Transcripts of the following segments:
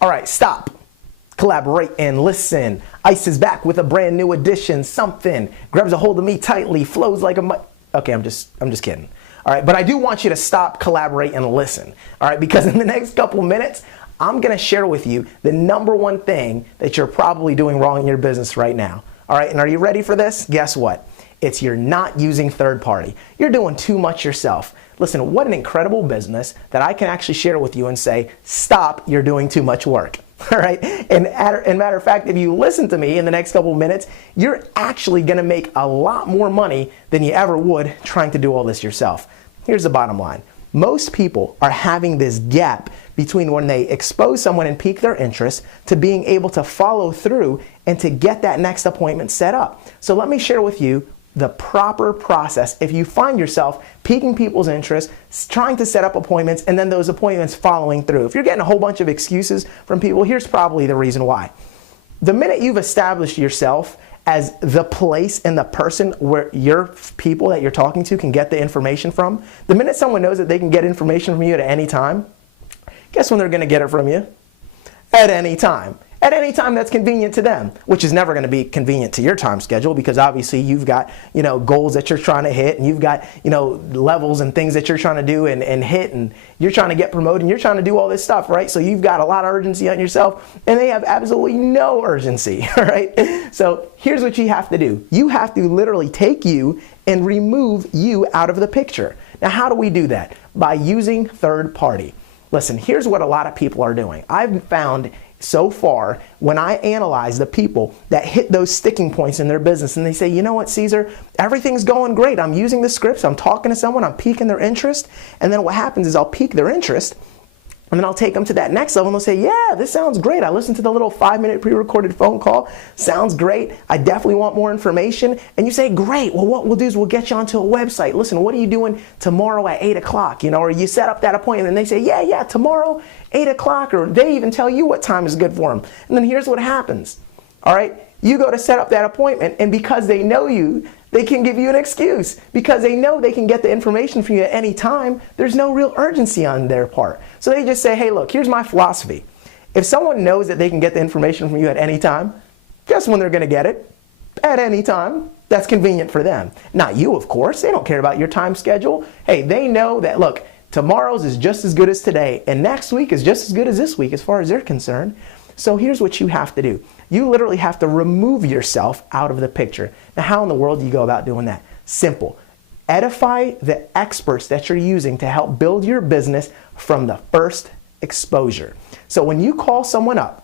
All right, stop, collaborate, and listen. Ice is back with a brand new edition. Something grabs a hold of me tightly, flows like a okay, I'm just kidding. All right, but I do want you to stop, collaborate, and listen. All right, because in the next couple minutes, I'm gonna share with you the #1 thing that you're probably doing wrong in your business right now. All right, and are you ready for this? Guess what? It's you're not using third party. You're doing too much yourself. Listen, what an incredible business that I can actually share with you and say, stop, you're doing too much work. All right, and matter of fact, if you listen to me in the next couple of minutes, you're actually gonna make a lot more money than you ever would trying to do all this yourself. Here's the bottom line. Most people are having this gap between when they expose someone and pique their interest to being able to follow through and to get that next appointment set up. So let me share with you the proper process if you find yourself piquing people's interest, trying to set up appointments, and then those appointments following through. If you're getting a whole bunch of excuses from people, here's probably the reason why. The minute you've established yourself as the place and the person where your people that you're talking to can get the information from, the minute someone knows that they can get information from you at any time, guess when they're gonna get it from you? At any time. At any time that's convenient to them, which is never going to be convenient to your time schedule because obviously you've got, goals that you're trying to hit and you've got, levels and things that you're trying to do and hit and you're trying to get promoted and you're trying to do all this stuff, right? So you've got a lot of urgency on yourself and they have absolutely no urgency, all right? So here's what you have to do. You have to literally take you and remove you out of the picture. Now, how do we do that? By using third party. Listen, here's what a lot of people are doing. I've found so far, when I analyze the people that hit those sticking points in their business and they say, you know what, Caesar, everything's going great. I'm using the scripts. I'm talking to someone. I'm piquing their interest. And then what happens is I'll pique their interest and then I'll take them to that next level and they'll say, yeah, this sounds great. I listened to the little 5-minute pre-recorded phone call. Sounds great. I definitely want more information. And you say, great. Well, what we'll do is we'll get you onto a website. Listen, what are you doing tomorrow at 8 o'clock? Or you set up that appointment and they say, yeah, tomorrow, 8 o'clock, or they even tell you what time is good for them. And then here's what happens. All right. You go to set up that appointment and because they know you, they can give you an excuse because they know they can get the information from you at any time. There's no real urgency on their part. So they just say, hey, look, here's my philosophy. If someone knows that they can get the information from you at any time, guess when they're going to get it? At any time. That's convenient for them. Not you, of course. They don't care about your time schedule. Hey, they know that, look, tomorrow's is just as good as today and next week is just as good as this week as far as they're concerned. So here's what you have to do. You literally have to remove yourself out of the picture. Now, how in the world do you go about doing that? Simple. Edify the experts that you're using to help build your business from the first exposure. So when you call someone up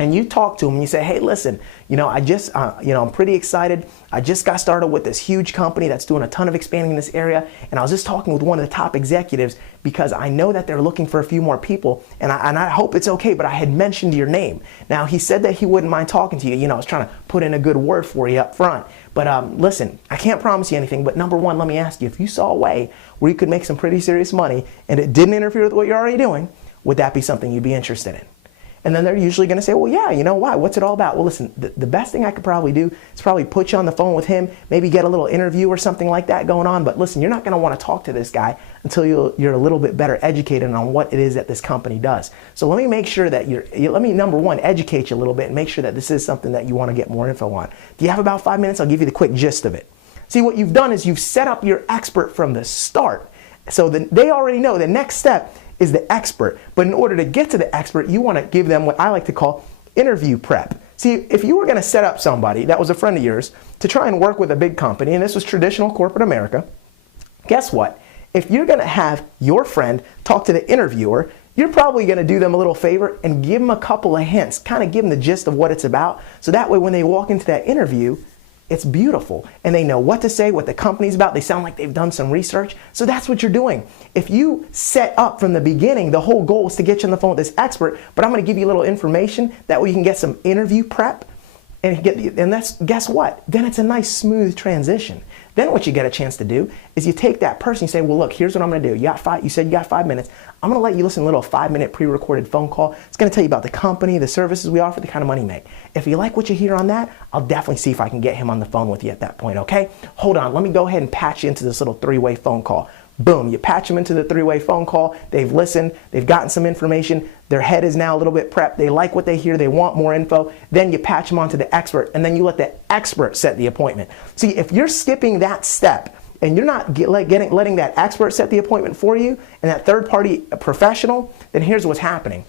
and you talk to them and you say, hey, listen, I'm pretty excited. I just got started with this huge company that's doing a ton of expanding in this area. And I was just talking with one of the top executives because I know that they're looking for a few more people. And I hope it's okay, but I had mentioned your name. Now, he said that he wouldn't mind talking to you. I was trying to put in a good word for you up front. But listen, I can't promise you anything. But #1, let me ask you, if you saw a way where you could make some pretty serious money and it didn't interfere with what you're already doing, would that be something you'd be interested in? And then they're usually going to say, well, yeah, why? What's it all about? Well, listen, the best thing I could probably do is probably put you on the phone with him, maybe get a little interview or something like that going on. But listen, you're not going to want to talk to this guy until you're a little bit better educated on what it is that this company does. So let me make sure that let me, #1, educate you a little bit and make sure that this is something that you want to get more info on. Do you have about 5 minutes? I'll give you the quick gist of it. See, what you've done is you've set up your expert from the start. So they already know the next step is the expert. But in order to get to the expert, you want to give them what I like to call interview prep. See, if you were going to set up somebody that was a friend of yours to try and work with a big company, and this was traditional corporate America, guess what? If you're going to have your friend talk to the interviewer, you're probably going to do them a little favor and give them a couple of hints, kind of give them the gist of what it's about. So that way when they walk into that interview, it's beautiful and they know what to say, what the company's about. They sound like they've done some research. So that's what you're doing. If you set up from the beginning, the whole goal is to get you on the phone with this expert, but I'm going to give you a little information. That way you can get some interview prep and that's, guess what? Then it's a nice smooth transition. Then what you get a chance to do is you take that person, you say, well, look, here's what I'm going to do. You said you got 5 minutes. I'm going to let you listen to a little 5-minute pre-recorded phone call. It's going to tell you about the company, the services we offer, the kind of money you make. If you like what you hear on that, I'll definitely see if I can get him on the phone with you at that point, okay? Hold on. Let me go ahead and patch you into this little 3-way phone call. Boom, you patch them into the three-way phone call. They've listened, they've gotten some information. Their head is now a little bit prepped. They like what they hear. They want more info. Then you patch them onto the expert, and then you let the expert set the appointment. See, if you're skipping that step and you're not letting that expert set the appointment for you and that third-party professional, then here's what's happening.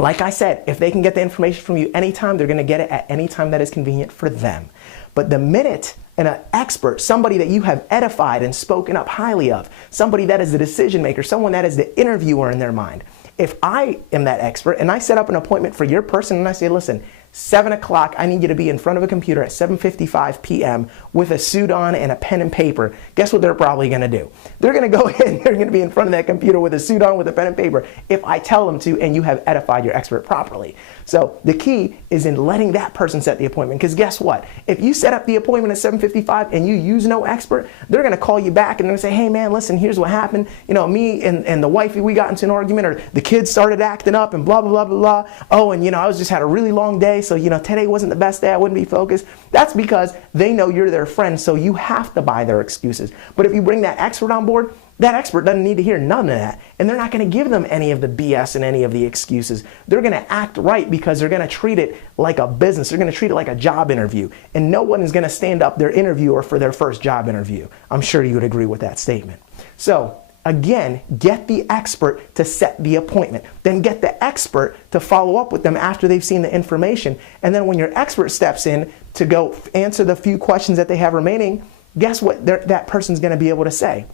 Like I said, if they can get the information from you anytime, they're going to get it at any time that is convenient for them. But the minute an expert, somebody that you have edified and spoken up highly of, somebody that is the decision maker, someone that is the interviewer in their mind, if I am that expert and I set up an appointment for your person and I say, listen, 7 o'clock, I need you to be in front of a computer at 7:55 p.m. with a suit on and a pen and paper. Guess what they're probably going to do? They're going to go ahead and they're going to be in front of that computer with a suit on with a pen and paper if I tell them to and you have edified your expert properly. So the key is in letting that person set the appointment, because guess what? If you set up the appointment at 7:55 and you use no expert, they're going to call you back and they're going to say, hey man, listen, here's what happened. You know, me and the wifey, we got into an argument, or the kids started acting up and blah, blah, blah, blah, blah. Oh, and you know, I just had a really long day. So, you know, today wasn't the best day. I wouldn't be focused. That's because they know you're their friend. So you have to buy their excuses. But if you bring that expert on board, that expert doesn't need to hear none of that. And they're not going to give them any of the BS and any of the excuses. They're going to act right because they're going to treat it like a business. They're going to treat it like a job interview. And no one is going to stand up their interviewer for their first job interview. I'm sure you would agree with that statement. So again, get the expert to set the appointment. Then get the expert to follow up with them after they've seen the information. And then when your expert steps in to go answer the few questions that they have remaining, guess what that person's going to be able to say?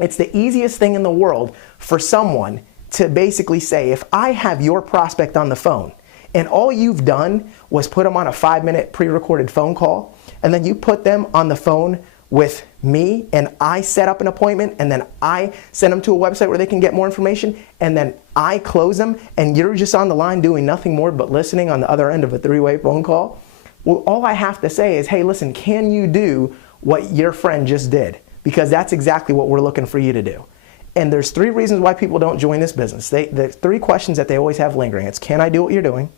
It's the easiest thing in the world for someone to basically say, if I have your prospect on the phone and all you've done was put them on a 5-minute pre-recorded phone call, and then you put them on the phone with me and I set up an appointment and then I send them to a website where they can get more information and then I close them and you're just on the line doing nothing more but listening on the other end of a 3-way phone call, well, all I have to say is, hey, listen, can you do what your friend just did? Because that's exactly what we're looking for you to do. And there's 3 reasons why people don't join this business. The 3 questions that they always have lingering. It's, can I do what you're doing?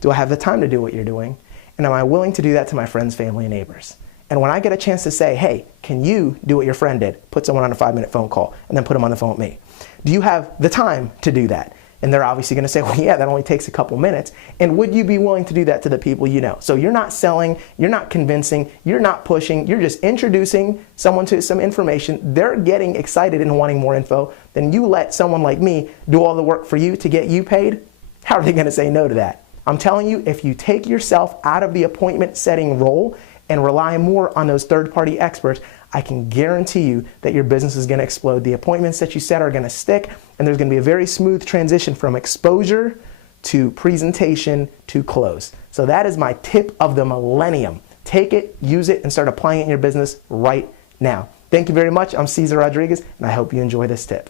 Do I have the time to do what you're doing? And am I willing to do that to my friends, family, and neighbors? And when I get a chance to say, hey, can you do what your friend did? Put someone on a 5-minute phone call and then put them on the phone with me. Do you have the time to do that? And they're obviously going to say, well, yeah, that only takes a couple minutes. And would you be willing to do that to the people you know? So you're not selling, you're not convincing, you're not pushing, you're just introducing someone to some information. They're getting excited and wanting more info. Then you let someone like me do all the work for you to get you paid. How are they going to say no to that? I'm telling you, if you take yourself out of the appointment setting role and rely more on those third-party experts, I can guarantee you that your business is going to explode. The appointments that you set are going to stick, and there's going to be a very smooth transition from exposure to presentation to close. So that is my tip of the millennium. Take it, use it, and start applying it in your business right now. Thank you very much. I'm Cesar Rodriguez, and I hope you enjoy this tip.